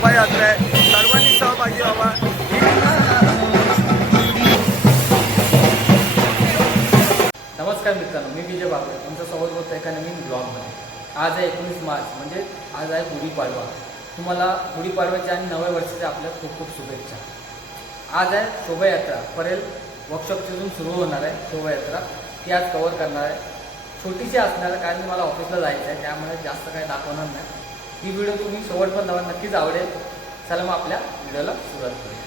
शोभायात्रा आहे, सर्वांनी सहभागी व्हावा। नमस्कार मित्रांनो, मी विजय बागवे तुमचं स्वागत होतं एका नवीन ब्लॉगमध्ये। आज आहे 19 मार्च, म्हणजे आज आहे गुढीपाडवा। तुम्हाला गुढीपाडव्याच्या आणि नव्या वर्षाच्या आपल्या खूप खूप शुभेच्छा। आज आहे शोभायात्रा, परेल वर्कशॉपपासून सुरू होणार आहे शोभायात्रा, ती आज कव्हर करणार आहे। छोटीशी असणार आहे कारण मला ऑफिसला जायचं आहे, त्यामुळे जास्त काही दाखवणार नाही। ही व्हिडिओ तुम्ही शेवटपर्यंत नक्कीच आवडेल। चला मग आपल्या व्हिडिओला सुरुवात करूया।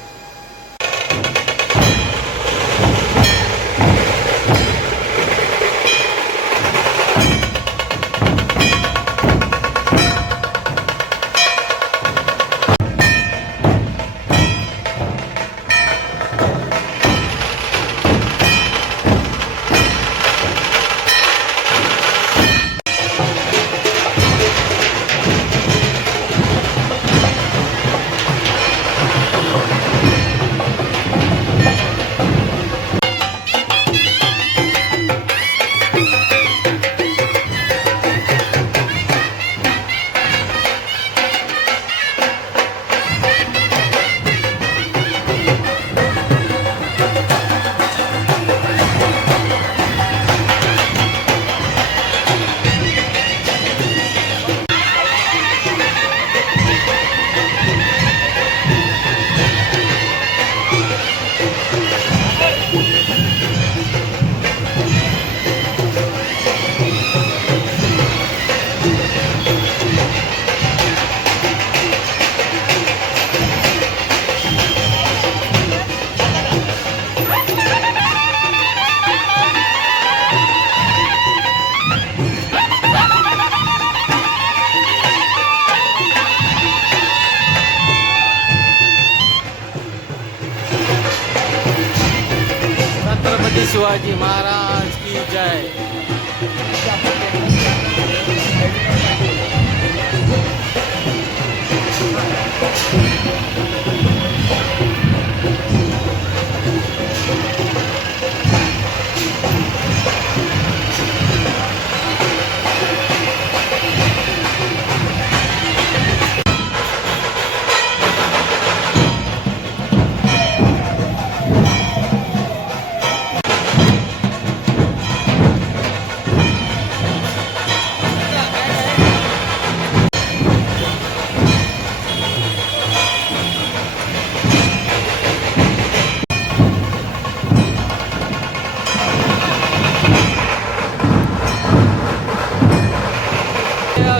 शिवाजी महाराज की जय।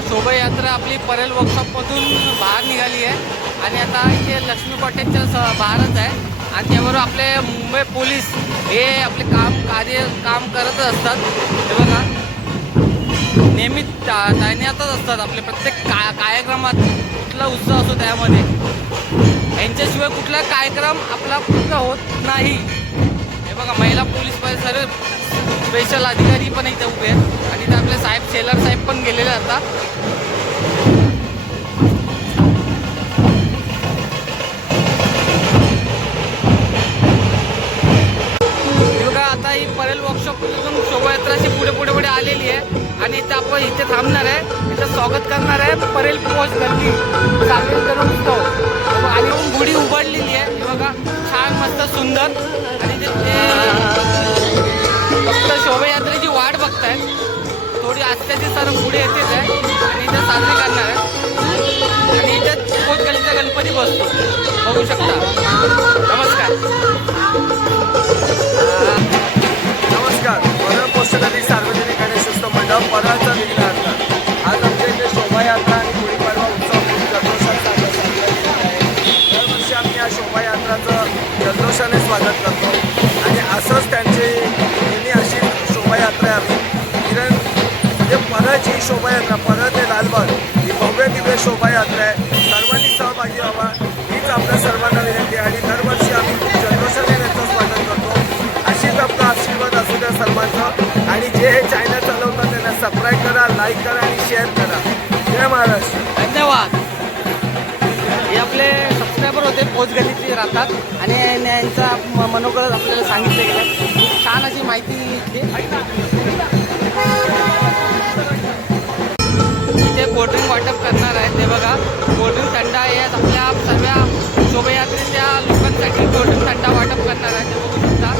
शोभायात्रा आपली परेल वर्कशॉपमधून बाहेर निघाली आहे आणि आता इथे लक्ष्मी कॉटेजच्या बाहेरच आहे। आणि त्याबरोबर आपले मुंबई पोलीस हे आपले काम करतच असतात। हे बघा, नेहमी तैनातच असतात आपले प्रत्येक कार्यक्रमात। कुठला उत्सव असतो त्यामध्ये यांच्याशिवाय कुठला कार्यक्रम आपला पूर्ण होत नाही। हे बघा, महिला पोलीस सर्व स्पेशल अधिकारी पण इथे उभे आहेत आणि इथे आपले साहेब सेलर साहेब पण गेलेले आता। बघा, आता ही परेल वर्कशॉपपासून शोभायात्राची पुढे आलेली आहे आणि इथे आपण इथे थांबणार आहे। इथं स्वागत करणार आहे परेल पोस्ट गर्दी सार्वजनिक उत्सव आणि गुढी उभारलेली आहे। हे बघा, छान मस्त सुंदर। आणि फक्त शोभायात्रेची वाट बघताय, थोडी आजच्याची सर पुढे येतेच आहे आणि इथं साजरी करणार आहे। आणि इथं पोटगल्लीचा गणपती बसतो, बघू शकता। नमस्कार। नमस्कार, परळ पोस्टगल्ली सार्वजनिक गणेशोत्सव मंडळ परळचा विघ्नहर्ता। आज आमच्या इथे शोभायात्रा आणि गुढीपाडवा उत्सव खूप जल्लोषात साजरा केला आहे। दरवर्षी आम्ही या शोभायात्राचं जल्लोषाने स्वागत करतो आणि असंच त्यांची नेहमी अशी शोभायात्रा आम्ही किरण म्हणजे परळची शोभायात्रा, परळ ते लालबाग ही भव्य दिव्य शोभायात्रा आहे। सर्वांनी सहभागी व्हावा हीच आपल्या सर्वांना विनंती आहे। आणि दरवर्षी आम्ही खूप जल्लोषाने त्यांचं स्वागत करतो। अशीच आपला आशीर्वाद असू द्या सर्वांचा। आणि जे हे चॅनल चालवतात त्यांना सबस्क्राईब करा, लाईक करा आणि शेअर करा। जय महाराष्ट्र। धन्यवाद। हे आपले सबस्क्रायबर होते, पोचगल्लीचे राहतात आणि यांचा मनोगत आपल्याला सांगितलं गेलं। खूप छान अशी माहिती इथे कोल्ड्रिंक वाटप करणार आहे। ते बघा, कोल्ड्रिंक थंड आहे आपल्या कोल्ड थंडा वाटप करणार आहे, ते बघू शकता.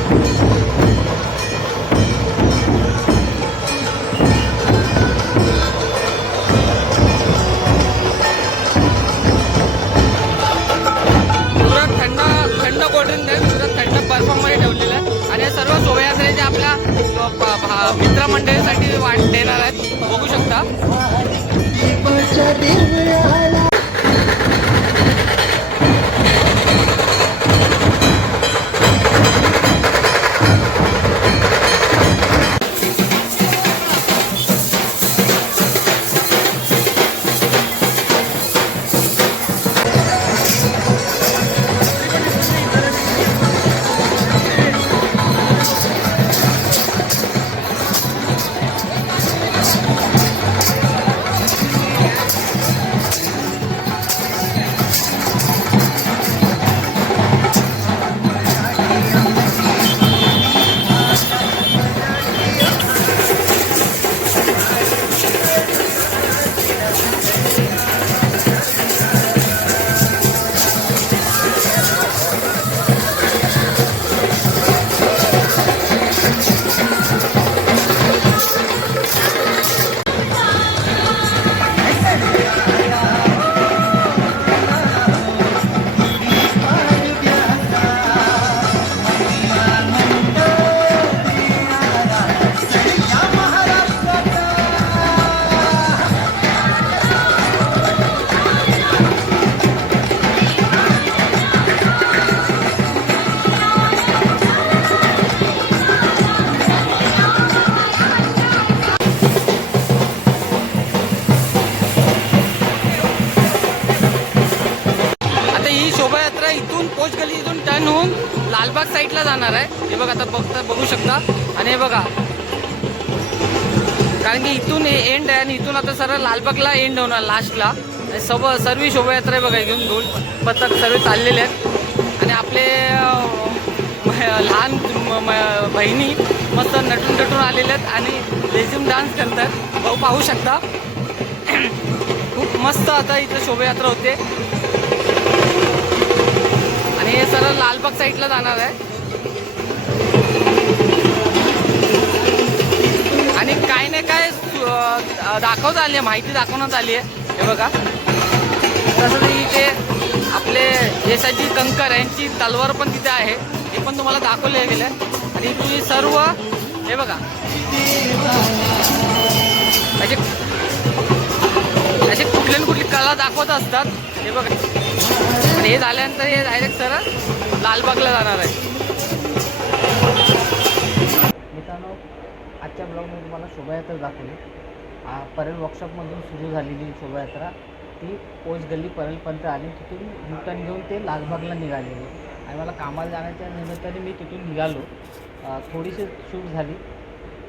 पुरा थंड थंड कोल्ड्रिंक आहे, पुरा थंड बर्फामध्ये ठेवलेलं आहे. आणि हे सर्व शोभायात्रेचे आपल्या मित्रमंडळीसाठी वाट देणार आहेत, बघू शकता. आता ही शोभायात्रा इथून पोच गली इथून टर्न होऊन लालबाग साईडला जाणार आहे. हे बघा, आता बघू शकता. आणि हे बघा, कारण की इथून एंड आहे आणि इथून आता सरळ लालबागला एंड होणार लास्टला. सर्व शोभायात्रा आहे बघा, इथून ढोल पथक सर्व चाललेले आहेत. आणि आपले लहान बहिणी मस्त नटून नटून आलेले आहेत आणि लेझिम डान्स करतात, भाऊ पाहू शकता. खूप मस्त आता इथं शोभायात्रा होते. आणि हे सरळ लालबाग साईडला जाणार आहे. आणि काय नाही काय दाखवत आली आहे, माहिती दाखवण्यात आली आहे. हे बघा, तसंच इथे आपले यशाजी कंकर यांची तलवार पण तिथे आहे, हे पण तुम्हाला दाखवले गेलं आहे. आणि तुम्ही सर्व हे बघा, असे कुठली ना कुठली कला दाखवत असतात. हे बघा, आणि हे झाल्यानंतर हे डायरेक्ट सरळ लालबागला जाणार आहे. मित्रांनो, आजच्या ब्लॉगमध्ये तुम्हाला शोभायात्रा दाखवली. परेल वर्कशॉपमधून सुरू झालेली शोभायात्रा ती पोच गल्ली परेलपर्यंत आली. तिथून युटर्न घेऊन ते लालबागला निघालेली. आणि मला कामाला जाण्याच्या निमित्ताने मी तिथून निघालो. थोडीशी शूट झाली,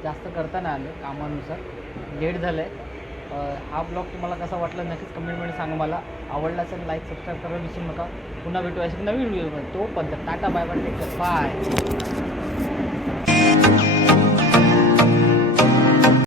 जास्त करता नाही आलं, कामानुसार लेट झालं आहे. हा ब्लॉग तुम्हाला कसा वाटला नक्कीच कमेंटमध्ये सांगा. मला आवडला असेल लाईक सबस्क्राईब करायला विसरू नका. पुन्हा भेटू अशी नवीन व्हिडिओमध्ये. तोपर्यंत tata, bye bye, take care, bye.